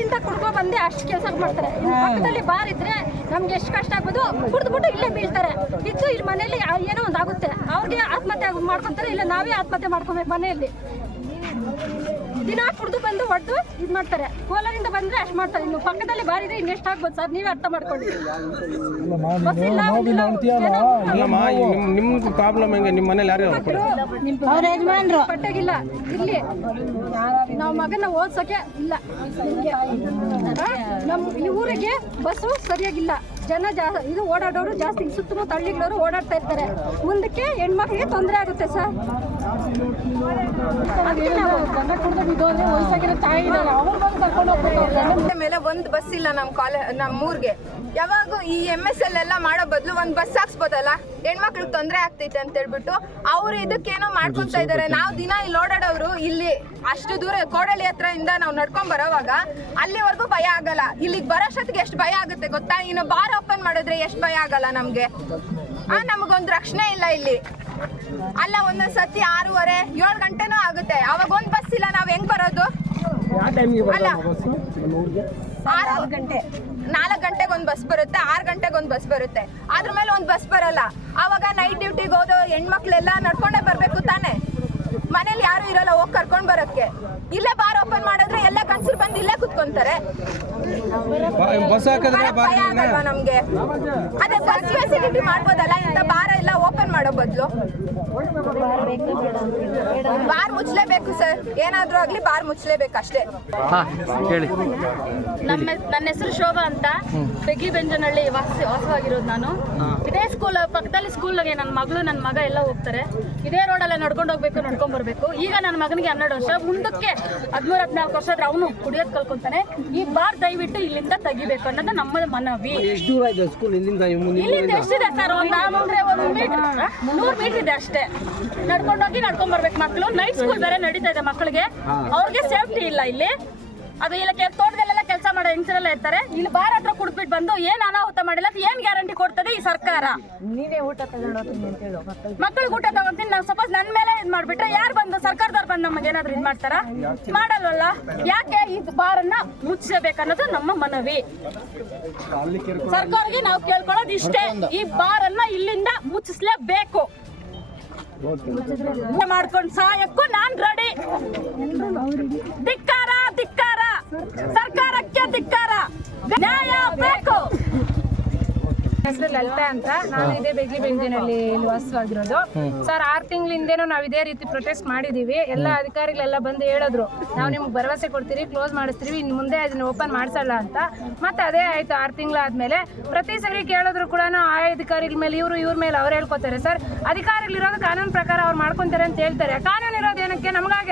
ಕೋಲಾರಿಂದ ಕುಡ್ಕೊ ಬಂದೆ ಅಷ್ಟು ಕೆಲಸ ಮಾಡ್ತಾರೆ. ಇನ್ನು ಪಕ್ಕದಲ್ಲಿ ಬಾರ್ ಇದ್ರೆ ನಮ್ಗೆ ಎಷ್ಟು ಕಷ್ಟ ಆಗ್ಬೋದು ಕುಡ್ದ್ಬಿಟ್ಟು ಇಲ್ಲೇ ಬೀಳ್ತಾರೆ. ಇದ್ದು ಇಲ್ಲಿ ಮನೆಯಲ್ಲಿ ಏನೋ ಒಂದು ಆಗುತ್ತೆ. ಅವ್ರಿಗೆ ಆತ್ಮಹತ್ಯೆ ಆಗು ಮಾಡ್ಕೊಂತಾರೆ ಇಲ್ಲ ನಾವೇ ಆತ್ಮಹತ್ಯೆ ಮಾಡ್ಕೊಬೇಕು ಮನೆಯಲ್ಲಿ. ದಿನ ಕುಡ್ದು ಬಂದು ಒಟ್ಟು ಇದು ಮಾಡ್ತಾರೆ. ಕೋಲಾರಿಂದ ಬಂದ್ರೆ ಅಷ್ಟು ಮಾಡ್ತಾರೆ. ಇನ್ನು ಪಕ್ಕದಲ್ಲಿ ಬಾರಿದ್ರೆ ಇದೆ ಇನ್ನೆಷ್ಟು ಆಗ್ಬೋದು ಸರ್? ನೀವೇ ಅರ್ಥ ಮಾಡ್ಕೊಳ್ಳಿ. ಬಸ್ ಇಲ್ಲ ಏನೋ ಅಲ್ಲಮ್ಮ ನಿಮ್ಮ ನಿಮ್ಮ ಪ್ರಾಬ್ಲಮ್ ಹೆಂಗೆ? ನಿಮ್ಮ ಮನೇಲಿ ಯಾರು ಅವ್ರ ಯಜಮಾನ್ರು. ಪಟ್ಟಗಿಲ್ಲ. ಇಲ್ಲಿ ನಾವು ಮಗನ ಓದ್ಸೋಕೆ ಇಲ್ಲ. ನಮ್ಮ ನಮ್ ಈ ಊರಿಗೆ ಬಸ್ಸು ಸರಿಯಾಗಿಲ್ಲ. ಜನ ಜಾ ಇದು ಓಡಾಡೋರು ಜಾಸ್ತಿ ಸುತ್ತಮುತ್ತ ಹಳ್ಳಿಗಳವರು ಓಡಾಡ್ತಾ ಇರ್ತಾರೆ. ಮುಂದಕ್ಕೆ ಹೆಣ್ಮಕ್ಳಿಗೆ ತೊಂದರೆ ಆಗುತ್ತೆ ಸರ್. ಮೇಲೆ ಒಂದ್ ಬಸ್ ಇಲ್ಲ ನಮ್ಮ ಕಾಲೇಜ್ ನಮ್ಮ ಊರಿಗೆ. ಯಾವಾಗ ಈ ಎಂ ಎಸ್ ಎಲ್ ಎಲ್ಲ ಮಾಡೋ ಬದಲು ಒಂದು ಬಸ್ ಹಾಕ್ಸ್ಬೋದಲ್ಲ? ಹೆಣ್ಮಕ್ಳಿಗೆ ತೊಂದರೆ ಆಗ್ತೈತೆ ಅಂತ ಹೇಳ್ಬಿಟ್ಟು ಅವ್ರು ಇದಕ್ಕೇನೋ ಮಾಡ್ಕೊಂತ ಇದ್ದಾರೆ ನಾವು ದಿನ ಇಲ್ಲಿ ಓಡಾಡೋರು ಇಲ್ಲಿ ಅಷ್ಟು ದೂರ ಕೋಡಳ್ಳಿ ಹತ್ರದಿಂದ ಇಂದ ನಾವು ನಡ್ಕೊಂಡ್ ಬರೋವಾಗ ಅಲ್ಲಿವರೆಗೂ ಭಯ ಆಗಲ್ಲ. ಇಲ್ಲಿಗೆ ಬರೋಷ್ಟೊತ್ತಿಗೆ ಎಷ್ಟು ಭಯ ಆಗುತ್ತೆ ಗೊತ್ತಾ? ಇನ್ನು ಬಾರ್ ಓಪನ್ ಮಾಡಿದ್ರೆ ಎಷ್ಟು ಭಯ ಆಗಲ್ಲ ನಮ್ಗೆ. ಆ ನಮಗೊಂದು ರಕ್ಷಣೆ ಇಲ್ಲ ಇಲ್ಲಿ. ಅಲ್ಲ ಒಂದೊಂದ್ ಸತಿ ಆರೂವರೆ ಏಳು ಗಂಟೆನೂ ಆಗುತ್ತೆ. ಅವಾಗ ಒಂದ್ ಬಸ್ ಇಲ್ಲ ನಾವ್ ಹೆಂಗ್ ಬರೋದು? ಅಲ್ಲ ಆರು ಗಂಟೆ. ನಾಲ್ಕು ಗಂಟೆಗೆ ಒಂದು ಬಸ್ ಬರುತ್ತೆ ಆರು ಗಂಟೆಗೆ ಒಂದು ಬಸ್ ಬರುತ್ತೆ. ಅದ್ರ ಮೇಲೆ ಒಂದು ಬಸ್ ಬರಲ್ಲ. ಆವಾಗ ನೈಟ್ ಡ್ಯೂಟಿಗೆ ಹೋದೋ ಹೆಣ್ಮಕ್ಳೆಲ್ಲ ನಡ್ಕೊಂಡೇ ಬರಬೇಕು ತಾನೆ? ಮನೇಲಿ ಯಾರು ಇರಲ್ಲ ಹೋಗಿ ಕರ್ಕೊಂಡ್ ಬರಕ್ಕೆ ಇಲ್ಲೇ ಬಾರ್ ಓಪನ್ ಮಾಡಿದ್ರೆ ಎಲ್ಲ ಗಂಡಸರು ಕುತ್ಕೊಂತಾರೆ ಬಸ್ ಹಾಕಿದ್ರೆ ನಮ್ಗೆ? ಅದೇ ಬಸ್ ಫೆಸಿಲಿಟಿ ಮಾಡ್ಬೋದಲ್ಲ ಇಂಥ ಬಾರ ಎಲ್ಲ ಓಪನ್ ಮಾಡೋ ಬದಲು? ಬಾರ್ ಮುಚ್ಚಲೇಬೇಕು ಸರ್ ಏನಾದ್ರೂ ಆಗ್ಲಿ ಬಾರ್ ಮುಚ್ಚಲೇಬೇಕು ಅಷ್ಟೇ. ಹೇಳಿ. ನಮ್ಮ ನನ್ನ ಹೆಸರು ಶೋಭಾ ಅಂತ. ಬೆಗ್ಲಿ ಬೆಂಜನಹಳ್ಳಿ ವಾಸಿ ವಾಸವಾಗಿರೋದು ನಾನು. ಇದೇ ಸ್ಕೂಲ್ ಪಕ್ಕದಲ್ಲಿ ಸ್ಕೂಲ್ಗೆ ನನ್ನ ಮಗಳು ನನ್ನ ಮಗ ಎಲ್ಲ ಹೋಗ್ತಾರೆ. ಇದೇ ರೋಡಲ್ಲೇ ನಡ್ಕೊಂಡು ಹೋಗ್ಬೇಕು ನಡ್ಕೊಂಡ್ ಬರ್ಬೇಕು. ಈಗ ನನ್ನ ಮಗನಿಗೆ ಹನ್ನೆರಡು ವರ್ಷ. ಮುಂದಕ್ಕೆ ಹದಿಮೂರು ಹದಿನಾಲ್ಕು ವರ್ಷ ಆದ್ರೆ ಅವನು ಕುಡಿಯೋದು ಕಲ್ಕೊಂತಾನೆ ಈ ಬಾರ್ ದಯವಿಟ್ಟು ಇಲ್ಲಿಂದ ತೆಗಿಬೇಕು ಅನ್ನೋದು ನಮ್ಮ ಮನವಿ. ಎಷ್ಟು ದೂರ ಇದೆ ಸ್ಕೂಲ್ ಇಲ್ಲಿಂದ ಇಲ್ಲಿಂದ ಎಷ್ಟಿದೆ ಸರ್? ಒಂದು ಅಂದ್ರೆ ಒಂದು ಮೀಟರ್ ನೂರು ಮೀಟರ್ ಇದೆ ಅಷ್ಟೇ. ನಡ್ಕೊಂಡೋಗಿ ನಡ್ಕೊಂಡ್ ಬರ್ಬೇಕು ಮಕ್ಕಳು ನೈಟ್ ಸ್ಕೂಲ್ ಬೇರೆ ನಡೀತಾ ಇದೆ ಮಕ್ಕಳಿಗೆ ಅವ್ರಿಗೆ ಸೇಫ್ಟಿ ಇಲ್ಲ ಇಲ್ಲಿ. ಅದು ಇಲ್ಲ ಕೆಲ ತೋಟದಲ್ಲೆಲ್ಲ ಕೆಲಸ ಮಾಡೋ ಹೆಂಗಸರೆಲ್ಲ ಇರ್ತಾರೆ. ಇಲ್ಲಿ ಬಾರ್ ಹತ್ರ ಕುಡ್ಬಿಟ್ಟು ಬಂದು ಏನ್ ಅನಾಹುತ ಮಾಡಿಲ್ಲ ಅದು ಏನ್ ಗ್ಯಾರಂಟಿ ಕೊಡ್ತದೆ ಈ ಸರ್ಕಾರ? ಮಕ್ಕಳಿಗೆ? ಊಟ ತಗೊಂತೀನಿ. ನಾವು ಸಪೋಸ್ ನನ್ನ ಮೇಲೆ ಇದ್ ಮಾಡ್ಬಿಟ್ರೆ ಯಾರು ಬಂದು ಸರ್ಕಾರದವ್ರು ಬಂದು ನಮಗೆ ಏನಾದ್ರು ಇದ್ ಮಾಡ್ತಾರ? ಮಾಡಲ್ವಲ್ಲ? ಯಾಕೆ ಈ ಬಾರನ್ನ ಮುಚ್ಚಬೇಕನ್ನೋದು ನಮ್ಮ ಮನವಿ. ಸರ್ಕಾರಕ್ಕೆ ನಾವು ಕೇಳ್ಕೊಳ್ಳೋದು ಇಷ್ಟೇ. ಈ ಬಾರನ್ನ ಇಲ್ಲಿಂದ ಮುಚ್ಚಿಸ್ಲೇಬೇಕು. ಮಾಡ್ಕೊಂಡು ಸಹಾಯಕ್ಕೂ ನಾನ್ ರೆಡಿ ಧಿಕ್ಕಾರ ಧಿಕ್ಕಾರ. ಸರ್ಕಾರಕ್ಕೆ ಧಿಕ್ಕಾರ ನ್ಯಾಯ ಬೇಕು ಹೆಸರು ಲಲಿತಾ ಅಂತ ನಾನು ಇದೇ ಬೆಗ್ಲಿ ಬೆಂಜಿನಲ್ಲಿ ವಾಸವಾಗಿರೋದು ಸರ್ ಆರು ತಿಂಗಳಿಂದೇನೂ ನಾವು ಇದೇ ರೀತಿ ಪ್ರೊಟೆಸ್ಟ್ ಮಾಡಿದೀವಿ. ಎಲ್ಲ ಅಧಿಕಾರಿಗಳೆಲ್ಲ ಬಂದು ಹೇಳಿದ್ರು ನಾವು ನಿಮ್ಗೆ ಭರವಸೆ ಕೊಡ್ತೀರಿ ಕ್ಲೋಸ್ ಮಾಡಿಸ್ತೀವಿ ಇನ್ನು ಮುಂದೆ ಅದನ್ನ ಓಪನ್ ಮಾಡಿಸಲ್ಲ ಅಂತ. ಮತ್ತೆ ಅದೇ ಆಯ್ತು ಆರು ತಿಂಗಳಾದ್ಮೇಲೆ. ಪ್ರತಿ ಸರಿ ಕೇಳಿದ್ರು ಕೂಡ ಆ ಅಧಿಕಾರಿಗಳ ಮೇಲೆ ಇವರು ಇವ್ರ ಮೇಲೆ ಅವ್ರು ಹೇಳ್ಕೊತಾರೆ. ಸರ್ ಅಧಿಕಾರಿಗಳಿರೋದು ಕಾನೂನು ಪ್ರಕಾರ ಅವ್ರು ಮಾಡ್ಕೊಂತಾರೆ ಅಂತ ಹೇಳ್ತಾರೆ. ಕಾನೂನು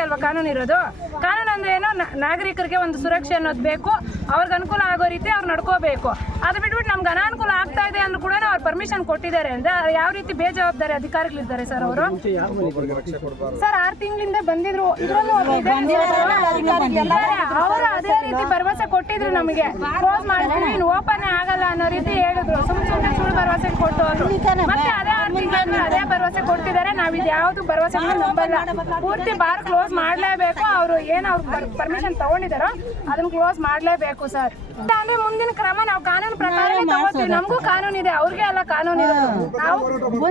ಅಲ್ವಾ ಕಾನೂನು ಇರೋದು? ಕಾನೂನು ಅಂದ್ರೆ ಏನೋ? ನಾಗರಿಕರಿಗೆ ಒಂದು ಸುರಕ್ಷೆ ಅನ್ನೋದು ಬೇಕು. ಅವ್ರಿಗೆ ಅನುಕೂಲ ಆಗೋ ರೀತಿ ಅವ್ರು ನಡ್ಕೋಬೇಕು. ಅದು ಬಿಟ್ಬಿಟ್ಟು ನಮ್ಗೆ ಅನಾನುಕೂಲ ಆಗ್ತಾ ಇದೆ ಅಂದ್ರೂ ಕೂಡ ಅವ್ರು ಪರ್ಮಿಷನ್ ಕೊಟ್ಟಿದ್ದಾರೆ ಅಂದ್ರೆ ಅದು ಯಾವ ರೀತಿ ಬೇಜವಾಬ್ದಾರಿ ಅಧಿಕಾರಿಗಳಿದ್ದಾರೆ ಸರ್ ಅವರು? ಸರ್ ಆರು ತಿಂಗಳಿಂದ ಬಂದಿದ್ರು. ಅವರು ಅದೇ ರೀತಿ ಭರವಸೆ ಕೊಟ್ಟಿದ್ರು ನಮಗೆ. ಕ್ಲೋಸ್ ಮಾಡ್ತೀವಿ ಓಪನ್ ಆಗಲ್ಲ ಅನ್ನೋ ರೀತಿ ಹೇಳಿದ್ರು. ಸುಮ್ ಸುಮ್ಮನೆ ಭರವಸೆ ಕೊಟ್ಟು ಮತ್ತೆ ಅದೇ ಆರು ಅದೇ ಭರವಸೆ ಕೊಡ್ತಿದ್ದಾರೆ. ನಾವ್ ಇದು ಯಾವ್ದು ಭರವಸೆ ನಂಬಲ್ಲ ಪೂರ್ತಿ ಬಾರ್ ಕ್ಲೋಸ್ ಮಾಡ್ಲೇಬೇಕು. ಅವರು ಏನ್ ಅವ್ರು ಪರ್ಮಿಷನ್ ತಗೊಂಡಿದಾರೋ ಅದನ್ನ ಕ್ಲೋಸ್ ಮಾಡ್ಲೇಬೇಕು ಸರ್ ಅಂದ್ರೆ ಮುಂದಿನ ಕ್ರಮ ನಾವು ಕಾನೂನು ಪ್ರಕಾರ ತಗೋತೀವಿ. ನಮಗೂ ಕಾನೂನು ಇದೆ. ಅವ್ರಿಗೆ ಎಲ್ಲ ಕಾನೂನು ಇದೆ ನಾವು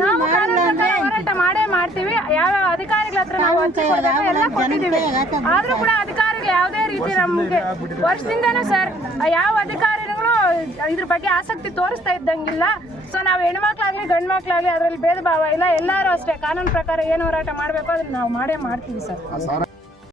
ನಾವು ಕಾನೂನು ಪ್ರಕಾರ ಹೋರಾಟ ಮಾಡೇ ಮಾಡ್ತೀವಿ. ಯಾವ ಅಧಿಕಾರಿಗಳ ಹತ್ರ ನಾವು ಹಂಚಿ ಕೊಡ್ಬೇಕು ಎಲ್ಲ ಕೊಟ್ಟಿದ್ದೀವಿ. ಆದ್ರೂ ಕೂಡ ಅಧಿಕಾರಿಗಳು ಯಾವುದೇ ರೀತಿ ನಮ್ಗೆ ವರ್ಷದಿಂದನೂ ಸರ್ ಯಾವ ಅಧಿಕಾರಿಗಳು ಇದ್ರ ಬಗ್ಗೆ ಆಸಕ್ತಿ ತೋರಿಸ್ತಾ ಇದ್ದಂಗಿಲ್ಲ. ಸೊ ನಾವು ಹೆಣ್ಮಕ್ಳಾಗ್ಲಿ ಗಂಡು ಮಕ್ಳಾಗ್ಲಿ ಅದರಲ್ಲಿ ಭೇದ ಭಾವ ಇಲ್ಲ. ಎಲ್ಲರೂ ಅಷ್ಟೇ. ಕಾನೂನು ಪ್ರಕಾರ ಏನು ಹೋರಾಟ ಮಾಡಬೇಕು ಅದನ್ನ ನಾವು ಮಾಡೇ ಮಾಡ್ತೀವಿ ಸರ್